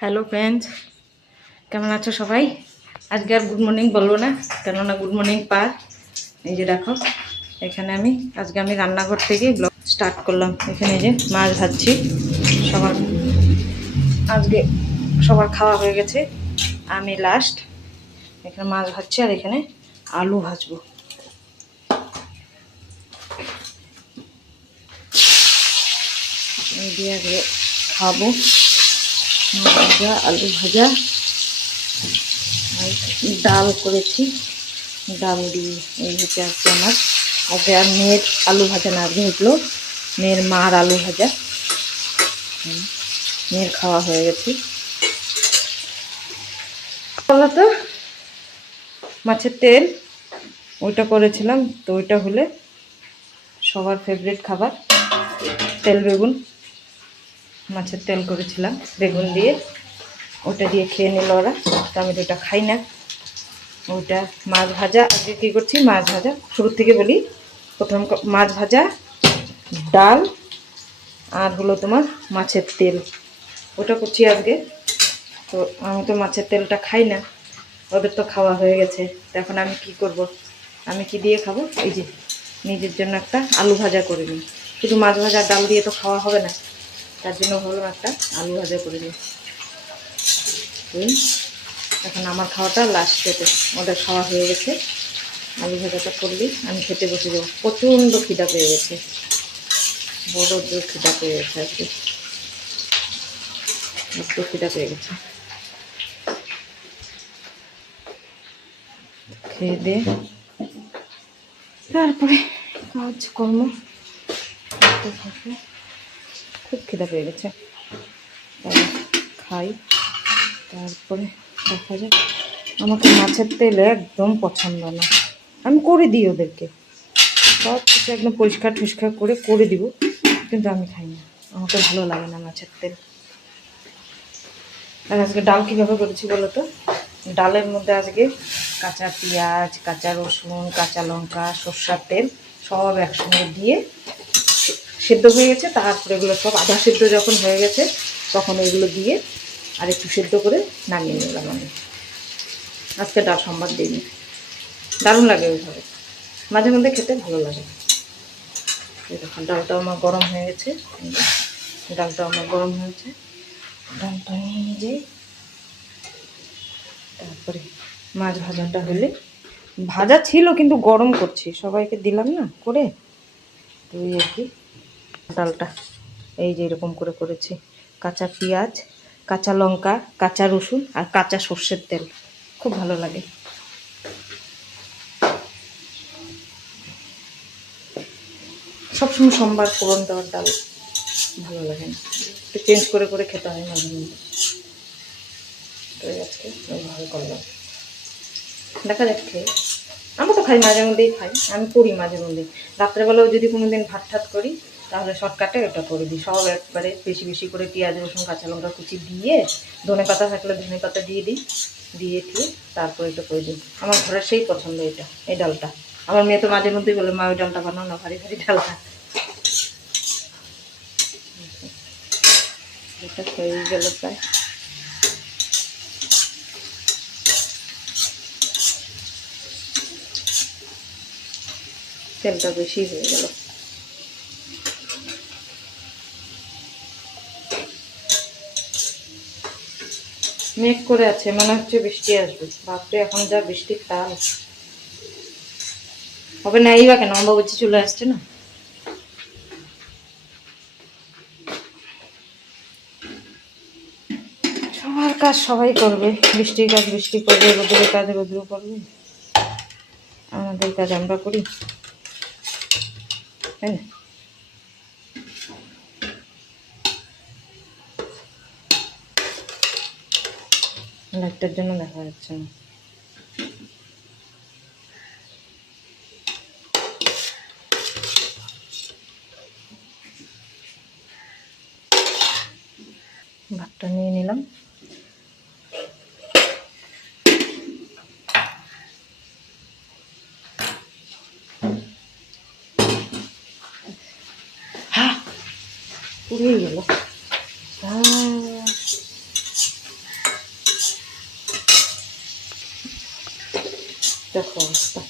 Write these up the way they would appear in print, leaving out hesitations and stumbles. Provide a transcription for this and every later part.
Hello friends, কেমন আছো সবাই? আজকে আর গুড মর্নিং বলবো না, কেননা গুড মর্নিং পার। এই যে দেখো, এখানে আজকে আমি রান্নাঘর থেকে ব্লগ স্টার্ট করলাম। এখানে যে মাছ ভাজছি। সবার আজকে সবার খাওয়া হয়ে গেছে, আমি লাস্ট। এখানে মাছ ভাজছি আর এখানে আলু ভাজবো। এই দিয়ে আজকে খাবো মাছ ভাজা, আলু ভাজা আর ডাল করেছি। ডাল দিয়ে এই হচ্ছে আজকে আমার। আজকে আর মেয়ের আলু ভাজা না, আজকে হলো মেয়ের মার আলু ভাজা। মেয়ের খাওয়া হয়ে গেছে। বলো তো, মাছের তেল ওইটা করেছিলাম, তো ওইটা হলে সবার ফেভারিট খাবার তেল বেগুন। মাছের তেল করেছিলাম বেগুন দিয়ে, ওটা দিয়ে খেয়ে নিল ওরা। তো আমি তো ওটা খাই না। ওইটা মাছ ভাজা। আজকে কী করছি, মাছ ভাজা শুরুর থেকে বলি। প্রথম মাছ ভাজা, ডাল, আর হলো তোমার মাছের তেল, ওটা করছি আজকে। তো আমি তো মাছের তেলটা খাই না, ওদের তো খাওয়া হয়ে গেছে। তো এখন আমি কি করব, আমি কি দিয়ে খাবো? এই যে নিজের জন্য একটা আলু ভাজা করে নিই। শুধু মাছ ভাজা ডাল দিয়ে তো খাওয়া হবে না, তার জন্য ভাবলাম একটা আলু ভাজা করে নিই। এখন আমার খাওয়াটা লাস্ট খেতে, ওদের খাওয়া হয়ে গেছে। আলু ভাজাটা করলেই আমি খেতে বসে যাবো। প্রচণ্ড খিদা পেয়ে গেছে, বড় জোর খিদা পেয়ে গেছে আজকে, একটু খিদা পেয়ে গেছে। খেয়ে দিয়ে তারপরে কাজ কর্ম করতে থাকবে। খুব খিদা পেয়ে গেছে, খাই, তারপরে দেখা যায়। আমাকে মাছের তেল একদম পছন্দ না, আমি করে দিই ওদেরকে, সব কিছু একদম পরিষ্কার টরিষ্কার করে দিব, কিন্তু আমি খাই না, আমাকে ভালো লাগে না মাছের তেল। আর আজকে ডাল কীভাবে করেছি বলো তো? ডালের মধ্যে আজকে কাঁচা পেঁয়াজ, কাঁচা রসুন, কাঁচা লঙ্কা, সর্ষার তেল সব একসঙ্গে দিয়ে সেদ্ধ হয়ে গেছে। তারপরে এগুলো সব আধা সেদ্ধ যখন হয়ে গেছে, তখন এগুলো দিয়ে আর একটু সেদ্ধ করে নামিয়ে নিলাম আমি। আজকে ডাল সম্বাদ দিইনি, দারুণ লাগে ওইভাবে, মাঝে মধ্যে খেতে ভালো লাগে। দেখুন ডালটা আমার গরম হয়ে গেছে, ডালটা আমার গরম হয়েছে। ডালটা নিয়ে যে তারপরে মাছ ভাজাটা হলে, ভাজা ছিল কিন্তু গরম করছি, সবাইকে দিলাম না করে, তো এই আর কি। ডালটা এই যে এরকম করে করেছি, কাঁচা পেঁয়াজ, কাঁচা লঙ্কা, কাঁচা রসুন আর কাঁচা সর্ষের তেল, খুব ভালো লাগে। সবসময় সোমবার ফোড়ন দেওয়ার ডাল ভালো লাগে না, একটু চেঞ্জ করে খেতে হয় মাঝে মধ্যে। তো আজকে ওইভাবে করলাম, দেখা যাক খেয়ে। আমরা তো খাই, মাঝে মধ্যেই খাই, আমি করি মাঝে মধ্যে। রাত্রেবেলাও যদি কোনো দিন ভাত ঠাত করি, তাহলে শর্টকাটে ওটা করে দিই। সব একবারে বেশি বেশি করে পেঁয়াজ রসুন কাঁচা লঙ্কা কুচি দিয়ে, ধনে পাতা থাকলে ধনে পাতা দিয়ে দিই, দিয়ে দিয়ে তারপরে এটা করে দিই। আমার ঘরের সেই পছন্দ এটা, এই ডালটা। আমার মেয়ে তো মাঝে মধ্যেই বলে, মা ওই ডালটা বানাও না, ভারী ভারী ডালটা। এটা হয়ে গেল প্রায়। তেলটা বেশি হয়ে গেল। মেঘ করে আছে, মনে হচ্ছে বৃষ্টি আসবে। বাপরে, এখন যা বৃষ্টির তাল, হবে না। এই বা কেন, অম্বাবচি চলে আসছে না। সবার কাজ সবাই করবে, বৃষ্টির কাজ বৃষ্টি করবে, রোদের কাজ রোদ্র করবে, আমাদের কাজ আমরা করি, তাই না? লাইটটার জন্য দেখা যাচ্ছে না। ভাতটা নিয়ে নিলাম। হ্যাঁ, পুড়িয়ে গেল। দেখো অবস্থা।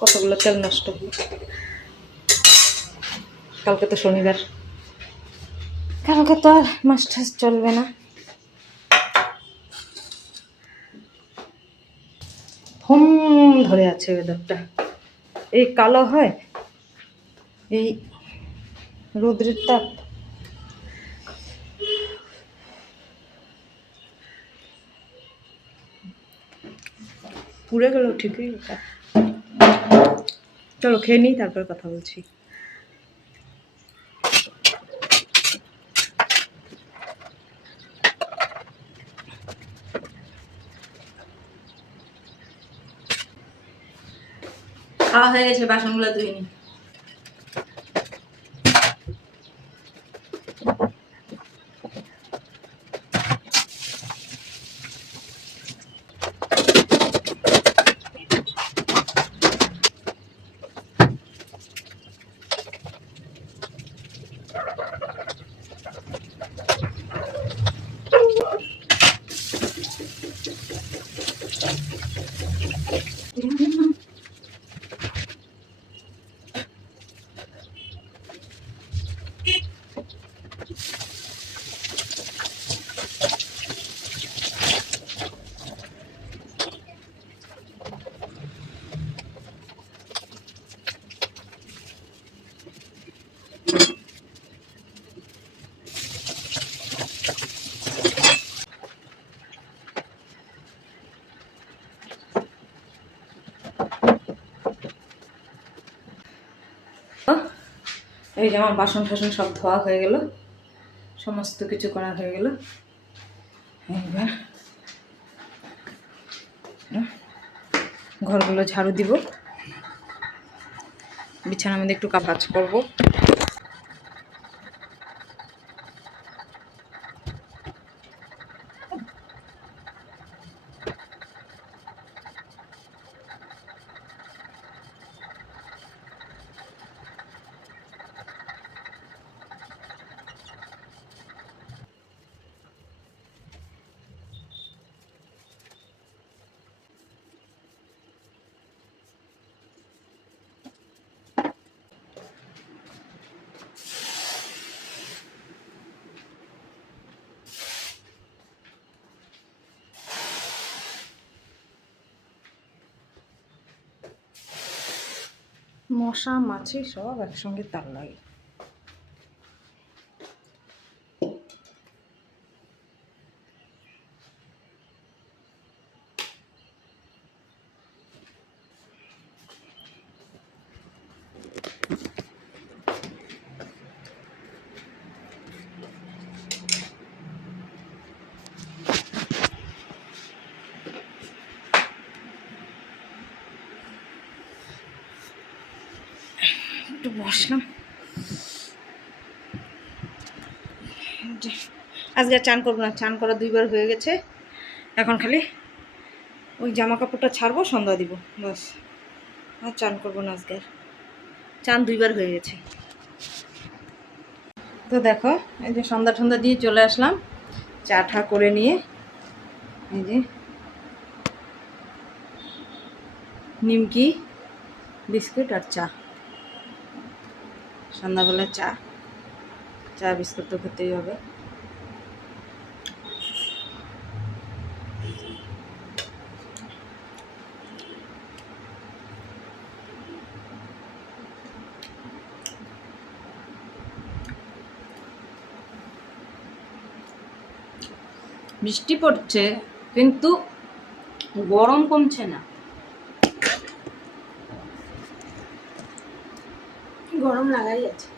কতগুলো তেল নষ্ট হলো। কালকে তো শনিবার, কালকে তো আর মাছ টাছ চলবে না। হুম ধরে আছে ওয়েদারটা, এই কালো হয় এই রোদ্রের তাপ। পুড়ে গেল ঠিকই। চলো খেয়ে নিই, তারপর কথা বলছি। খাওয়া হয়ে গেছে, বাসনগুলো ধুয়ে নিই। এই যে আমার বাসন টাসন সব ধোয়া হয়ে গেল, সমস্ত কিছু করা হয়ে গেল। এইবার ঘরগুলো ঝাড়ু দিব, বিছানার মধ্যে একটু কাজ করব। মশা মাছি সব একসঙ্গে তার লাগে। একটু বসলাম। আজকে চান করবো না, চান করা 2 বার হয়ে গেছে। এখন খালি ওই জামা কাপড়টা ছাড়বো, সন্ধ্যা দিব, বাস। আর চান করবো না আজকে। চান 2 বার হয়ে গেছে। তো দেখো এই যে সন্ধ্যা টন্ধা দিয়ে চলে আসলাম, চা ঠা করে নিয়ে। এই যে নিমকি, বিস্কুট আর চা। সন্ধ্যাবেলায় চা, চা বিস্কুট তো খেতেই হবে। বৃষ্টি পড়ছে কিন্তু গরম কমছে না, গরম লাগাই আছে।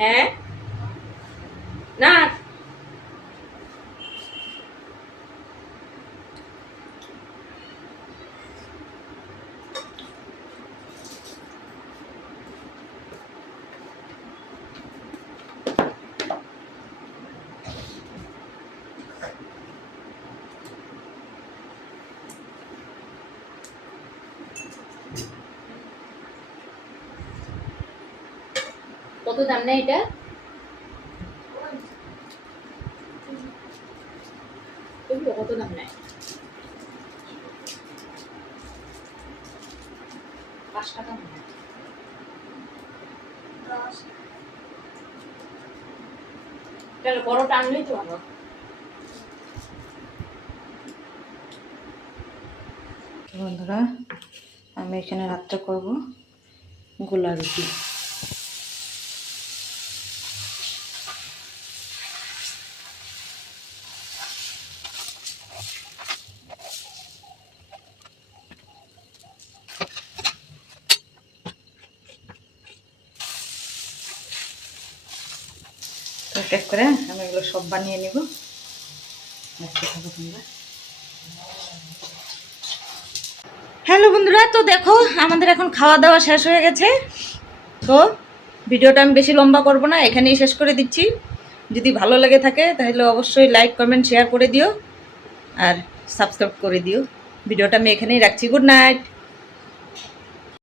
হ্যাঁ না কত দাম নেই এটা? কত দাম নেয়? 5 টাকা মনে হয়। তাহলে বড়টা আনলেই তো ভালো। বন্ধুরা, আমি এখানে রাতটা করব গোলা রুটি। এক এক করে আমি এগুলো সব বানিয়ে নিব। হ্যালো বন্ধুরা, তো দেখো আমাদের এখন খাওয়া দাওয়া শেষ হয়ে গেছে। তো ভিডিওটা আমি বেশি লম্বা করব না, এখানেই শেষ করে দিচ্ছি। যদি ভালো লেগে থাকে তাহলে অবশ্যই লাইক কমেন্ট শেয়ার করে দিও আর সাবস্ক্রাইব করে দিও। ভিডিওটা আমি এখানেই রাখছি। Good night.